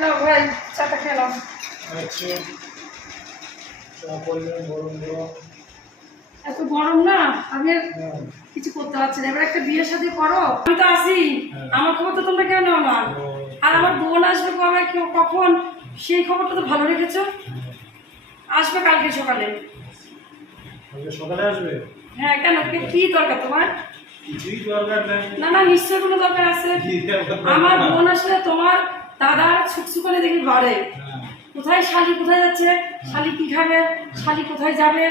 নাও ভাই চাটা খেয়ে নাও আচ্ছা গরম এত গরম না আমি। কিছু করতে পারছি না। এবার একটা বিয়ে শাদী করো। আমি তো আসি হ্যাঁ। আমার খবর তো তোমরা কেউ নাও না আর আমার বোন আসবে কবে কখন? সেই খবরটা তো ভালো রেখেছো। আসবে কালকে সকালে। সকালে আসবে? হ্যাঁ কেন? কি- কি দরকার তোমার? কিছুই দরকার না না নিশ্চয়ই কোনো দরকার আছে। আমার বোন আসলে তোমার দাদার ছুকছু করে দেখি হ্যাঁ। কোথায় শালি কোথায় যাচ্ছে? শালি কি খাবে? শালি কোথায় যাবে?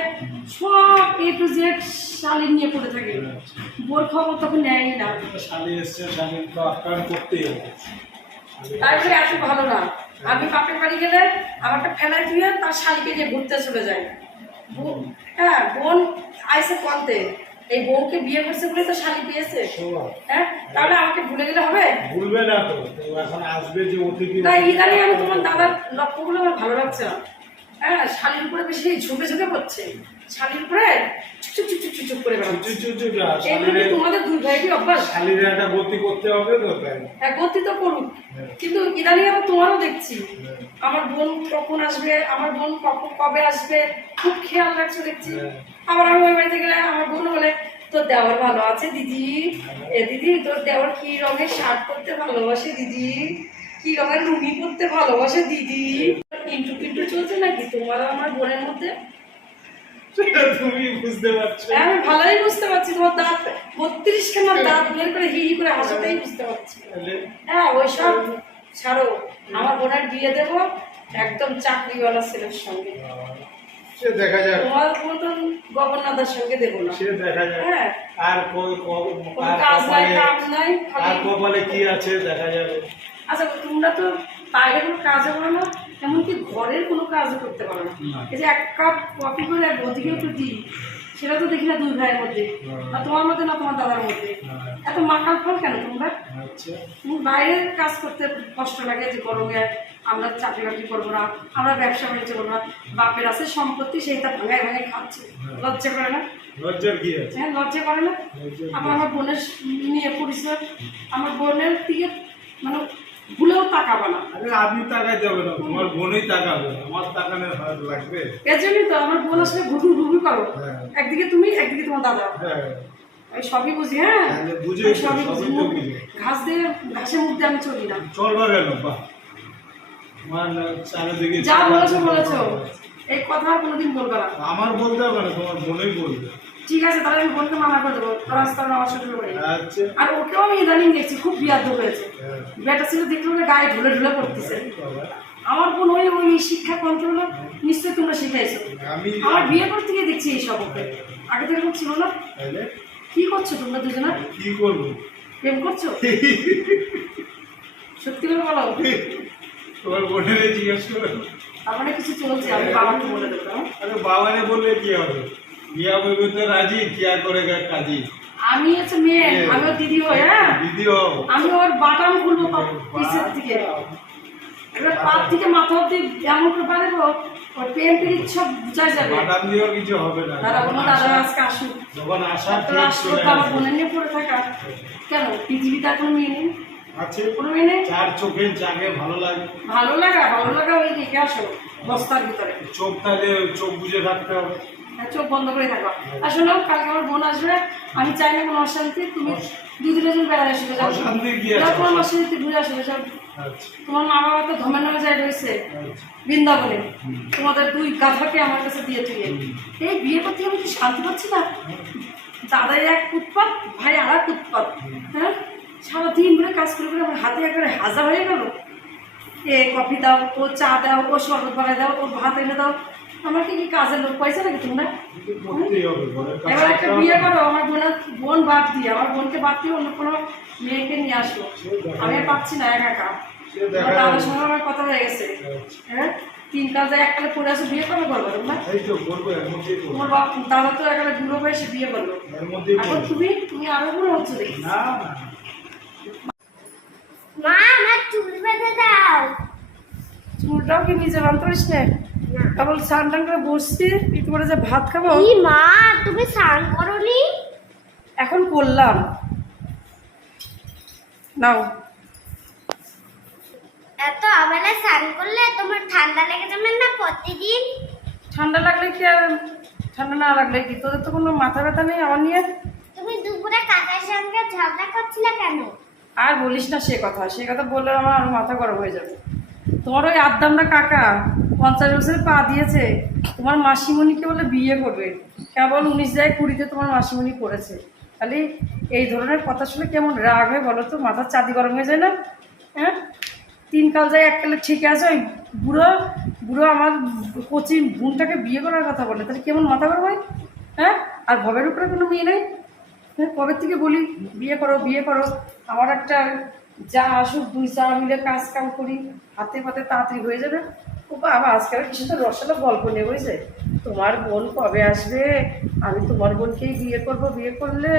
সব এ টু জেড শালি নিয়ে পড়ে থাকে। বোর খবর তখন নেয়ই না। শালি এসছে শালি তো আপ্যায়ন করতেই হবে। তারপরে এত ভালো না। আমি বাপের বাড়ি গেলে আমাকে ফেলাই দিয়ে তার শালিকে নিয়ে ঘুরতে চলে যায় হ্যাঁ বোন আইসে কন্তে এই বউকে বিয়ে করছে বলে তো শালি পেয়েছে। হ্যাঁ? তাহলে আমাকে ভুলে গেলে হবে? ভুলবে না তো। এখন আসবে যে অতিথি। তাই ইদানিং আমি তোমার দাদার লক্ষ্যগুলো আমার ভালো লাগছে না। হ্যাঁ শালির উপরে বেশি ঝুঁকে ঝুঁকে পড়ছে শালির উপরে চুপ চুপ চুপ চুপ চুপ করে বেড়াচ্ছে। চুপ চুপ চুপ যা, এইগুলো কি শালিরে- তোমাদের দুই অভ্যাস? শালিরে একটা গতি করতে হবে তো তাই। হ্যাঁ গতি তো করুক। হ্যাঁ। কিন্তু ইদানিং আবার তোমারও দেখছি। হ্যাঁ। আমার বোন কখন আসবে? আমার বোন কখন কবে আসবে? খুব খেয়াল রাখছো দেখছি। আবার আমি ওই বাড়িতে গেলে আমার বোন বলে তোর দেওয়ার ভালো আছে দিদি। এ দিদি তোর দেওয়ার কি রঙের শার্ট পরতে ভালোবাসে দিদি? কি রঙের লুঙ্গি পরতে ভালোবাসে দিদি? কিন্তু কিন্তু চলছে নাকি? তোমার আমার বোনের মধ্যে তুমি বুঝতে পারছ। হ্যাঁ, আমি ভালোই বুঝতে পারছি তোমার দাঁত বত্রিশ খানা দাঁত বের করে হি হি করে হাসাতেই বুঝতে পারছি। হ্যাঁ ওইসব ছাড়ো। আমার বোনের বিয়ে দেবো একদম চাকরিওয়ালা ছেলের সঙ্গে। সে দেখা যাক। তোমার মতন গভর্নরদের সঙ্গে দেবো না। সে দেখা যাক। হ্যাঁ। আর কো- কো- কোনো আর কাজ নাই কপালে কাজ নাই আর কপালে কি আছে দেখা যাবে। আচ্ছা তোমরা তো বাইরে কোনো কাজও করো না? এমনকি ঘরের কোনো কাজও করতে পারো না। এই যে এক কাপ কফি করে এক বদিকে একটু দিই সেটা তো দেখি না দুই ভাইয়ের মধ্যে। না। তোমার মধ্যে না তোমার দাদার মধ্যে। হ্যাঁ, এত মাকাল ফল কেন তোমরা? আচ্ছা। বাইরের কাজ করতে কষ্ট লাগে যে গরমে আমরা চাকরি বাকরি করব না আমরা ব্যবসা বাণিজ্য করব না বাপের আছে সম্পত্তি সেইটা ভাঙায় ভাঙায় খাচ্ছে। লজ্জা করে না? হ্যাঁ লজ্জা করে না? লজ্জার আবার আমার বোনের নিয়ে পরিচয়। আমার বোনের দিকে মানে ভুলেও তাকাবা না। আরে আপনি তাকাই যাবে না তোমার বোনই তাকাবে আমার তাকানোর হাত লাগবে। তো আমার বোন আসলে করো। হ্যাঁ। একদিকে তুমি একদিকে তোমার দাদা। হ্যাঁ। আমি সবই বুঝি হ্যাঁ? বুঝে আমি সবই বুঝি। ঘাস দিয়ে ঘাসের মধ্যে আমি চলি না। চলবা কেন বা। আমার যা বলেছ বলেছ। এই কথা আর কোনোদিন বলবে না। আমার বলতে হবে না তোমার বোনই বলবে। ঠিক আছে তাহলে আমি বোনকে মানা করে দেবো। রাস্তা আমার সাথে করে আর ওকেও আমি ইদানিং দেখছি খুব বিয়াদ হয়েছে। হ্যাঁ। বেটা ছিল দেখলে গায়ে ঢুলে ঢুলে পড়তেছে। আমার বোন ওই ওই শিক্ষা কন্ট্রোল নিশ্চয়ই তোমরা শিখাইছো। আমার বিয়ে করতে গিয়ে দেখছি এই সব ওকে। আগে থেকে এরকম ছিল না। কি করছ তোমরা দুজনে? কি করব? প্রেম করছ? সত্যি করে বলো। তোমার বোনের জিজ্ঞেস করো। তার মানে কিছু চলছে আমি বাবাকে বলে দেবো হ্যাঁ? আরে বাবারে বললে কি হবে? বিয়া বইবে তো রাজি কিয়া করে গা কাজী। আমি হচ্ছে মেয়ে আমি ওর দিদি হই হ্যাঁ? দিদি হও। আমি ওর বাটাম খুলবো থেকে। এবার পাপ থেকে মাথা অব্দি এমন করে পারব ওর পেন সব বুঝাই যাবে। বাদাম দিয়েও কিছু হবে না। দাদা দাদা আজকে আসুক। যখন আসলো চলে তো আমার আসবে। বোনের নিয়ে পড়ে থাকা। কেন? পৃথিবীতে আর কোনো মেয়ে নেই? আছে। কোনো মেয়ে নেই? চার চোখে জাগে ভালো লাগে। ভালো লাগা ভালো লাগা ওই রেখে আসো বস্তার ভিতরে। চোখ তাহলে চোখ বুঝে থাকতে হবে। চোখ বন্ধ করে থাকো। আর শোনো কালকে আমার বোন আসবে আমি চাই না কোনো অশান্তি। তুমি দুদিনের জন্য বেড়াতে আসবে যাও। অশান্তি কি আছে? যাও তোমার মাসে যদি ঘুরে আসবে সব আচ্ছা। তোমার মা বাবা তো ধমে নামে যায় রয়েছে বৃন্দাবনে। তোমাদের দুই গাধাকে আমার কাছে দিয়ে তুই এই বিয়ে করতে আমি কি শান্তি পাচ্ছি না? দাদাই এক উৎপাত ভাই আর এক উৎপাত হ্যাঁ? সারাদিন ধরে কাজ করে করে আমার হাতে একবারে হাজার হয়ে গেল। এ কফি দাও ও চা দাও ও শরবত বানায় দাও ও ভাত এনে দাও। আমার কি কি কাজের লোক পাইছে নাকি তোমরা? এবার একটা বিয়ে করো আমার বোনের বোন বাদ দিয়ে আমার বোনকে বাদ দিয়ে অন্য কোনো মেয়েকে নিয়ে আসো। আমি আর পাচ্ছি না একা একা। দাদার সঙ্গে আমার কথা হয়ে গেছে। আচ্ছা। হ্যাঁ? তিন কাজে এককালে পড়ে আসো বিয়ে করবে করব তোমরা? তোমার বাপ দাদা তো একালে বুড়ো বয়সে বিয়ে করল। এখন তুমি তুমি আরও বুড়ো হচ্ছে দেখি। না না মা আমার চুল বেঁধে দাও। চুলটাও কি নিজে না কেবল স্নান টান করে বসছি একটু করে যে ভাত খাব? ই মা তুমি স্নান করনি? এখন করলাম। নাও। এত সকালে স্নান করলে তোমার ঠান্ডা লেগে যাবে না প্রতিদিন? ঠান্ডা লাগলে কি আর ঠান্ডা না লাগলে কি? তোদের তো কোনো মাথা ব্যথা নেই আমার নিয়ে? তুমি দুপুরে কাকার সঙ্গে ঝগড়া করছিলে কেন? আর বলিস না সে কথা সে কথা বললে আমার আরও মাথা গরম হয়ে যাবে। তোমার ওই আদ্দামটা কাকা পঞ্চাশ বছরে পা দিয়েছে, তোমার মাসিমণিকে বলে বিয়ে করবে। কেবল উনিশ যায় কুড়িতে তোমার মাসিমণি করেছে খালি এই ধরনের কথা শুনে কেমন রাগ হয় বলো তো? মাথার চাঁদি গরম হয়ে যায় না? হ্যাঁ? তিন কাল যায়, এক কালে ঠিক আছে, ওই বুড়ো বুড়ো আমার কচি বোনটাকে বিয়ে করার কথা বলে। তাহলে কেমন মাথা গরম হয়? হ্যাঁ? আর ভবের উপরে কোনো মেয়ে নেই? হ্যাঁ? কবে থেকে বলি, বিয়ে করো বিয়ে করো। আমার একটা যা আসুক, দুই চা মিলে কাজ কাম করি। হাতে পাতে তাড়াতাড়ি হয়ে যাবে। ও বাবা আজকাল কিছু তো রসালো গল্প নেই বুঝছে? তোমার বোন কবে আসবে? আমি তোমার বোনকেই বিয়ে করব বিয়ে করলে?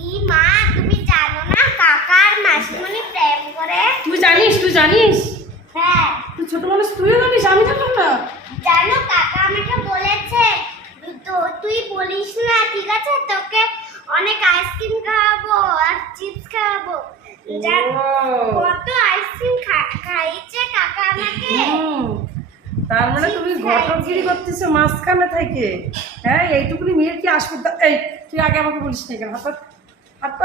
ই মা তুমি জানো না কাকা আর মাসিমণি প্রেম করে? তুই জানিস তুই জানিস? হ্যাঁ। তুই ছোট মানুষ তুইও জানিস আমি জানলাম না। জানো কাকা আমাকে বলেছে তো তুই বলিস না ঠিক আছে? তোকে অনেক আইসক্রিম খাওয়াবো আর চিপস খাওয়াবো। জান- কত আইসক্রিম খাইছে কাকা আমাকে। তার মানে তুমি ঘটকগিরি করতেছো মাঝখানে থেকে। হ্যাঁ এইটুকুনি মেয়ের কি আসবে? এই তুই আগে আমাকে বলিস না কেন? হাত হাত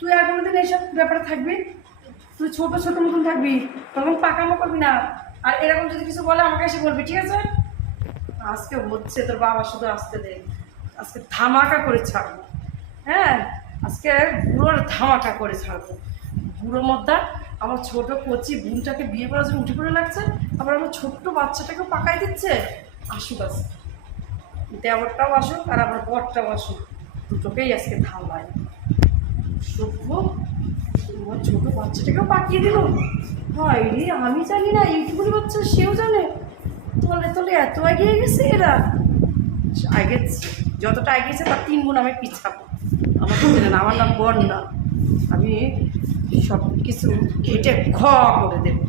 তুই আর কোনোদিন এইসব ব্যাপারে থাকবি? তুই ছোট ছোট মতন থাকবি। তখন পাকামো করবি না। আর এরকম যদি কিছু বলে আমাকে এসে বলবি ঠিক আছে? আজকে হচ্ছে তোর বাবা শুধু আসতে দে। আজকে ধামাকা করে ছাড়বো। হ্যাঁ আজকে বুড়োর ধামাকা করে ছাড়বো। বুড়ো মদ্দা আমার ছোট কচি বোনটাকে বিয়ে করার জন্য উঠে পড়ে লাগছে, আবার আমার ছোট্ট বাচ্চাটাকেও পাকাই দিচ্ছে। আসুক আসুক দেওয়ারটাও আসুক আর আমার বরটাও আসুক। দুটোকেই আজকে ধামায় সভ্য, আমার ছোট বাচ্চাটাকেও পাকিয়ে দিল। হয় রে আমি জানি না, এইটুকুনি বাচ্চা সেও জানে। তলে তলে এত এগিয়ে গেছে এরা। আগে যতটা এগিয়েছে তার তিন গুণ আমি পিছাবো। আমার চেনে না, আমার নাম বন্যা আমি সব কিছু ঘেটে খ করে দেবো।